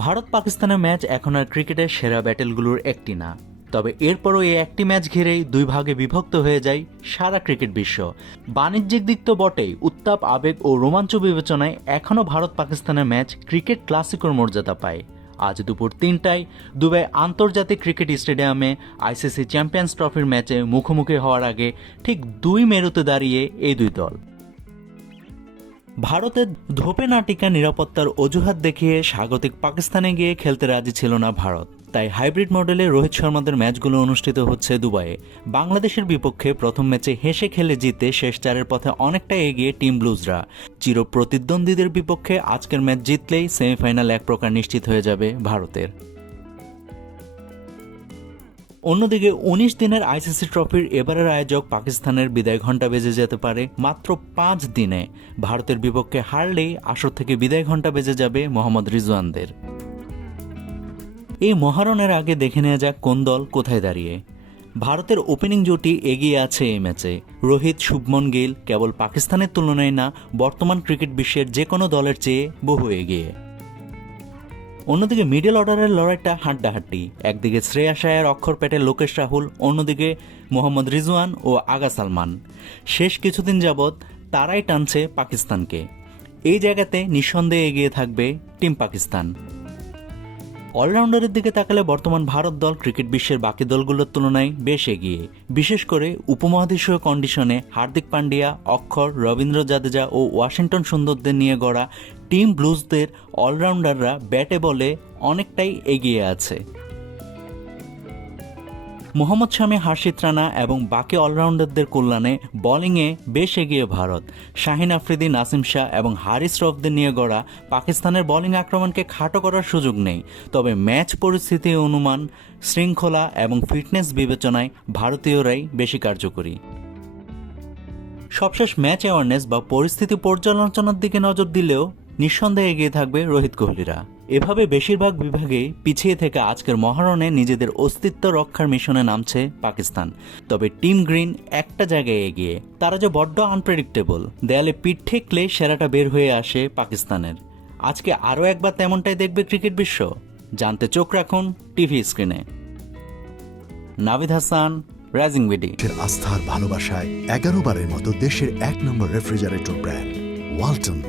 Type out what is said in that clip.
ভারত পাকিস্তানের ম্যাচ এখন আর ক্রিকেটের সেরা ব্যাটেলগুলোর একটি না, তবে এরপরও এই একটি ম্যাচ ঘিরেই দুই ভাগে বিভক্ত হয়ে যায় সারা ক্রিকেট বিশ্ব। বাণিজ্যিক দিক তো বটেই, উত্তাপ, আবেগ ও রোমাঞ্চ বিবেচনায় এখনও ভারত পাকিস্তানের ম্যাচ ক্রিকেট ক্লাসিকর মর্যাদা পায়। আজ দুপুর 3টায় দুবাই আন্তর্জাতিক ক্রিকেট স্টেডিয়ামে আইসিসি চ্যাম্পিয়ন্স ট্রফির ম্যাচে মুখোমুখি হওয়ার আগে ঠিক দুই মেরুতে দাঁড়িয়ে এই দুই দল। ভারতের ধোপে না টিকা নিরাপত্তার অজুহাত দেখিয়ে স্বাগতিক পাকিস্তানে গিয়ে খেলতে রাজি ছিল না ভারত। তাই হাইব্রিড মডেলে রোহিত শর্মাদের ম্যাচগুলো অনুষ্ঠিত হচ্ছে দুবাইয়ে। বাংলাদেশের বিপক্ষে প্রথম ম্যাচে হেসে খেলে জিতে শেষ চারের পথে অনেকটা এগিয়ে টিম ব্লুজরা। চির প্রতিদ্বন্দ্বীদের বিপক্ষে আজকের ম্যাচ জিতলেই সেমিফাইনাল এক প্রকার নিশ্চিত হয়ে যাবে ভারতের। অন্যদিকে 19 দিনের আইসিসি ট্রফির এবারের আয়োজক পাকিস্তানের বিদায় ঘণ্টা বেজে যেতে পারে মাত্র 5 দিনে। ভারতের বিপক্ষে হারলেই আসর থেকে বিদায় ঘণ্টা বেজে যাবে মোহাম্মদ রিজওয়ানদের। এই মহারণের আগে দেখে নেওয়া যাক কোন দল কোথায় দাঁড়িয়ে। ভারতের ওপেনিং জুটি এগিয়ে আছে এই ম্যাচে। রোহিত, শুভমন গিল কেবল পাকিস্তানের তুলনায় না, বর্তমান ক্রিকেট বিশ্বের যে কোনো দলের চেয়ে বহু এগিয়ে। অন্যদিকে মিডল অর্ডারের লড়াইটা হাড্ডাহাড্ডি। একদিকে শ্রেয়াস আয়ার, অক্ষর প্যাটেল, লোকেশ রাহুল, অন্যদিকে মোহাম্মদ রিজওয়ান ও আগা সালমান। শেষ কিছুদিন যাবৎ তারাই টানছে পাকিস্তানকে। এই জায়গাতে নিঃসন্দেহে এগিয়ে থাকবে টিম পাকিস্তান। অলরাউন্ডারের দিকে তাকালে বর্তমান ভারত দল ক্রিকেট বিশ্বের বাকি দলগুলোর তুলনায় বেশ এগিয়ে। বিশেষ করে উপমহাদেশীয় কন্ডিশনে হার্দিক পান্ডিয়া, অক্ষর, রবীন্দ্র জাদেজা ও ওয়াশিংটন সুন্দরদের নিয়ে গড়া টিম ব্লুজদের অলরাউন্ডাররা ব্যাটে বলে অনেকটাই এগিয়ে আছে। মোহাম্মদ শামি, হার্ষিত রানা এবং বাকি অলরাউন্ডারদের কল্যাণে বোলিংয়ে বেশ এগিয়ে ভারত। শাহিন আফ্রিদি, নাসিম শাহ এবং হারিস রফদের নিয়ে গড়া পাকিস্তানের বোলিং আক্রমণকে খাটো করার সুযোগ নেই। তবে ম্যাচ পরিস্থিতি অনুমান, শৃঙ্খলা এবং ফিটনেস বিবেচনায় ভারতীয়রাই বেশি কার্যকরী। সবশেষ ম্যাচ অ্যাওয়ারনেস বা পরিস্থিতি পর্যালোচনার দিকে নজর দিলেও নিঃসন্দেহে এগিয়ে থাকবে রোহিত কোহলিরা। এভাবে বেশিরভাগ বিভাগে পিছিয়ে থেকে আজকের মহারণে নিজেদের অস্তিত্ব রক্ষার মিশনে নামছে পাকিস্তান। তবে টিম গ্রিন একটা জায়গায় এগিয়ে। তারা যে বড্ড আনপ্রেডিক্টেবল, দেয়ালে পিঠ ঠেকলে সেরাটা বের হয়ে আসে পাকিস্তানের। আজকে আরও একবার তেমনটাই দেখবে ক্রিকেট বিশ্ব। জানতে চোখ রাখুন টিভি স্ক্রিনে। Navid Hasan, rising BD. আস্থার ভালোবাসায় 11 বারের মতো দেশের 1 নম্বর রেফ্রিজারেটর ব্র্যান্ড ওয়ালটন।